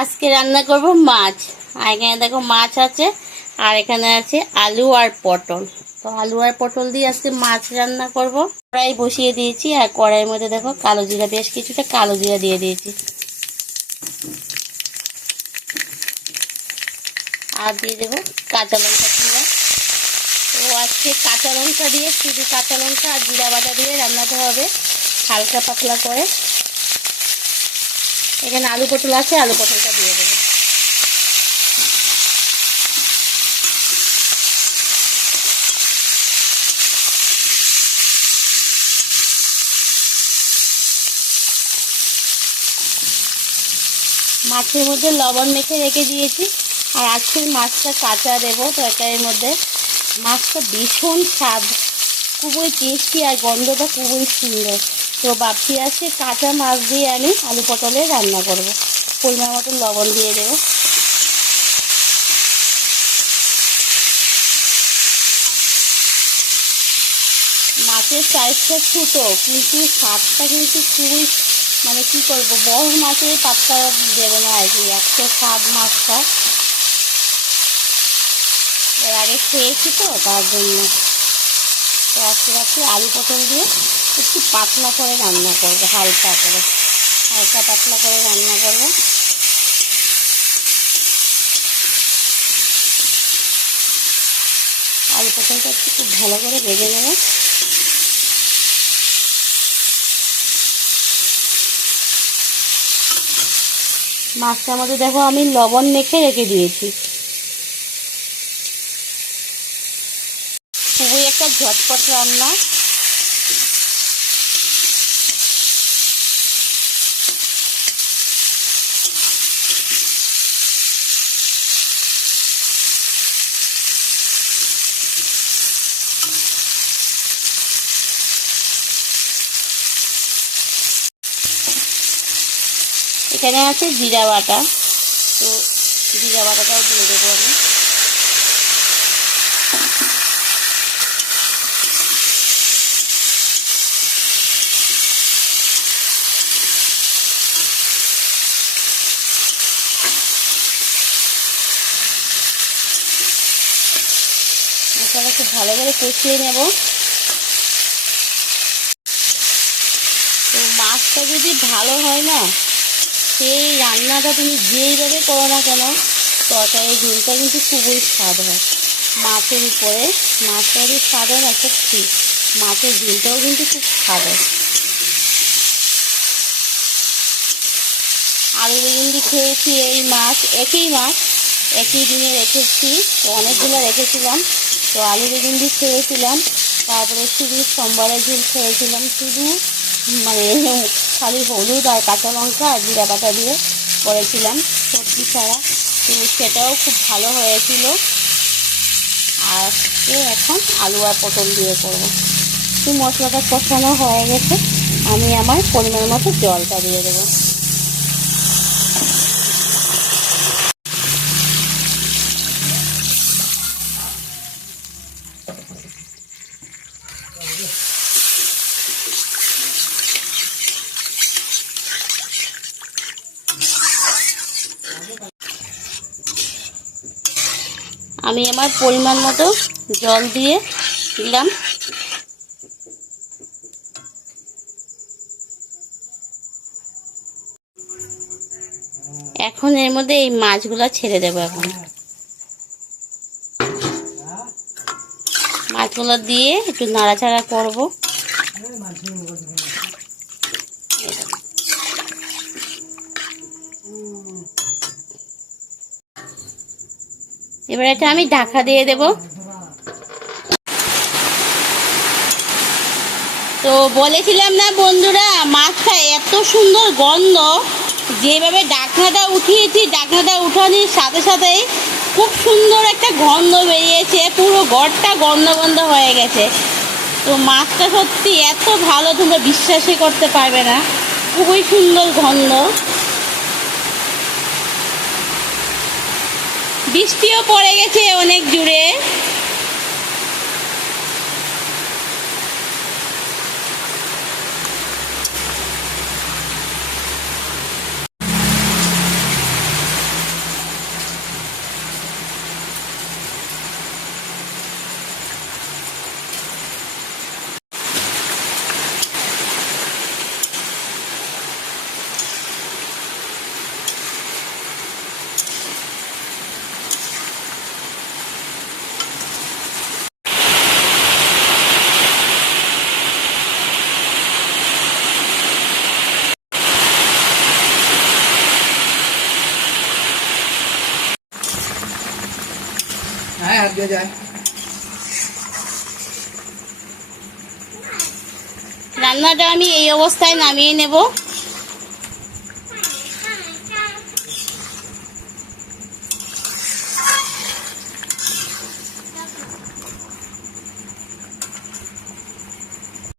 আজকে রান্না করব মাছ। আর এখানে দেখো মাছ আছে, আর এখানে আছে আলু আর পটল। তো আলু আর পটল দিয়ে আজকে মাছ রান্না করব। কড়াই বসিয়ে দিয়েছি, আর কড়াইয়ের মধ্যে দেখো কালো জিরা, বেশ কিছুটা কালো জিরা দিয়ে দিয়েছি, আর দিয়ে দেবো কাঁচা লঙ্কা জিরা। তো আজকে কাঁচা লঙ্কা দিয়ে, শুধু কাঁচা লঙ্কা আর জিরা বাটা দিয়ে রান্নাতে হবে, হালকা পাতলা করে। এখানে আলু পটল আছে, আলু পটলটা দিয়ে দেবো। মাছের মধ্যে লবণ মেখে রেখে দিয়েছি, আর আজকের মাছটা কাঁচা দেবো তরকারির মধ্যে। মাছটা ভীষণ স্বাদ, খুবই টেস্টি, আর গন্ধটা খুবই সুন্দর। তো ভাবছি আজকে কাঁচা মাছ দিয়ে আমি আলু পটলে রান্না করব। পরিমাণ মতো লবণ দিয়ে দেবো। মাছের সাইজটা ছোটো, কিন্তু স্বাদটা কিন্তু খুবই, মানে কি করবো, বড় মাছের পাতটা দেবো না আর কি, এত স্বাদ মাছটা। এর আগে খেয়েছি তো, তার জন্য। তো আজকে ভাবছি আলু পটল দিয়ে একটু পাতলা করে রান্না করবো, হালকা পাতলা করে রান্না করবো। আলু পটলটা একটু খুব ভালো করে ভেজে নেবো। মাছটার মধ্যে দেখো আমি লবণ মেখে রেখে দিয়েছি। খুবই একটা ঝটপট রান্না। এখানে আছে জিরা বাটা, তো জিরা বাটাটাও দিয়ে দেবো আমি। মশলাটা খুব ভালো করে কষিয়ে নেব। তো মাছটা যদি ভালো হয় না, সেই রান্নাটা তুমি যেইভাবে করো না কেন, তরকারির ঝোলটা কিন্তু খুবই স্বাদ হয়। মাছের উপরে মাছেরই স্বাদ হয় না, সত্যি মাছের ঝোলটাও কিন্তু খুব স্বাদ হয়। আলু বেগুন দিয়ে খেয়েছি এই মাছ, একই দিনে রেখেছি, তো অনেকগুলো রেখেছিলাম। তো আলু বেগুন দিয়ে খেয়েছিলাম, তারপরে শুধু সোমবারের ঝোল খেয়েছিলাম, শুধু মানে খালি হলুদ আর কাঁচা লঙ্কা আর জিরা বাটা দিয়ে করেছিলাম, সবজি ছাড়া। তো সেটাও খুব ভালো হয়েছিল। আর এখন আলু আর পটল দিয়ে করবো। তো মশলাটা কষানো হয়ে গেছে, আমি আমার পরিমাণ মতো জলটা দিয়ে দেবো। আমি আমার পরিমাণ মতো জল দিয়ে দিলাম। এখন এর মধ্যে এই মাছগুলা ছেড়ে দেবো। এখন মাছগুলো দিয়ে একটু নাড়াচাড়া করব। এবার এটা আমি ঢাকা দিয়ে দেব। তো বলেছিলাম না বন্ধুরা, মাছটা এত সুন্দর গন্ধ, যেভাবে ঢাকনাটা উঠিয়েছি, ঢাকনাটা উঠানোর সাথে সাথেই খুব সুন্দর একটা গন্ধ বেরিয়েছে, পুরো ঘরটা গন্ধ গন্ধ হয়ে গেছে। তো মাছটা সত্যি এত ভালো, তোমরা বিশ্বাসই করতে পারবে না, খুবই সুন্দর গন্ধ। বৃষ্টিও পড়ে গেছে অনেক জুড়ে। হয়ে যায়। রান্নাটা আমি এই অবস্থায় নামিয়ে নেব।